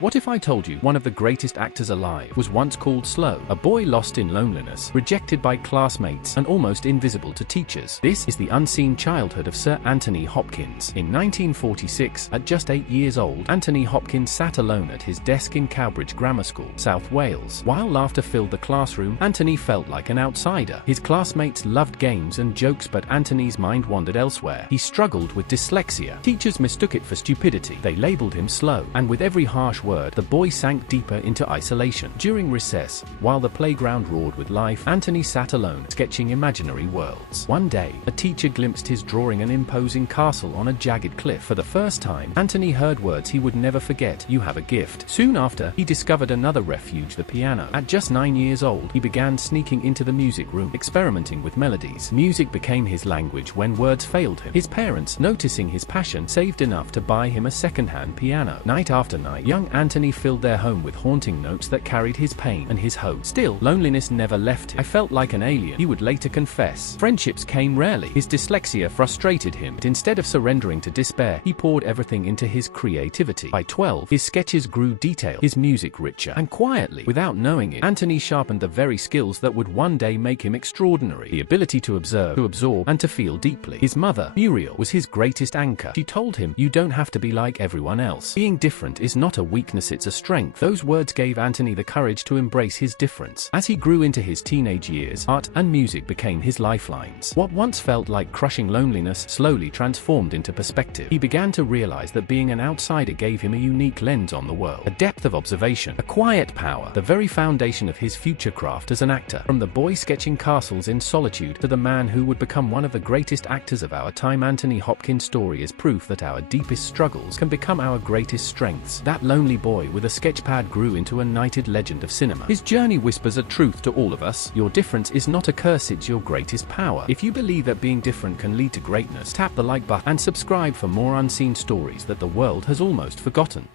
What if I told you one of the greatest actors alive was once called Slow, a boy lost in loneliness, rejected by classmates, and almost invisible to teachers? This is the unseen childhood of Sir Anthony Hopkins. In 1946, at just 8 years old, Anthony Hopkins sat alone at his desk in Cowbridge Grammar School, South Wales. While laughter filled the classroom, Anthony felt like an outsider. His classmates loved games and jokes, but Anthony's mind wandered elsewhere. He struggled with dyslexia. Teachers mistook it for stupidity. They labeled him slow, and with every harsh word, the boy sank deeper into isolation. During recess, while the playground roared with life, Anthony sat alone, sketching imaginary worlds. One day, a teacher glimpsed his drawing an imposing castle on a jagged cliff. For the first time, Anthony heard words he would never forget: "You have a gift." Soon after, he discovered another refuge, the piano. At just 9 years old, he began sneaking into the music room, experimenting with melodies. Music became his language when words failed him. His parents, noticing his passion, saved enough to buy him a second-hand piano. Night after night, young Anthony filled their home with haunting notes that carried his pain and his hope. Still, loneliness never left him. "I felt like an alien," he would later confess. Friendships came rarely. His dyslexia frustrated him, but instead of surrendering to despair, he poured everything into his creativity. By 12, his sketches grew detailed, his music richer, and quietly, without knowing it, Anthony sharpened the very skills that would one day make him extraordinary: the ability to observe, to absorb, and to feel deeply. His mother, Muriel, was his greatest anchor. She told him, "You don't have to be like everyone else. Being different is not a weakness, it's a strength." Those words gave Anthony the courage to embrace his difference. As he grew into his teenage years, art and music became his lifelines. What once felt like crushing loneliness slowly transformed into perspective. He began to realize that being an outsider gave him a unique lens on the world, a depth of observation, a quiet power, the very foundation of his future craft as an actor. From the boy sketching castles in solitude to the man who would become one of the greatest actors of our time, Anthony Hopkins' story is proof that our deepest struggles can become our greatest strengths. That lonely boy with a sketchpad grew into a knighted legend of cinema. His journey whispers a truth to all of us: your difference is not a curse, it's your greatest power. If you believe that being different can lead to greatness, tap the like button and subscribe for more unseen stories that the world has almost forgotten.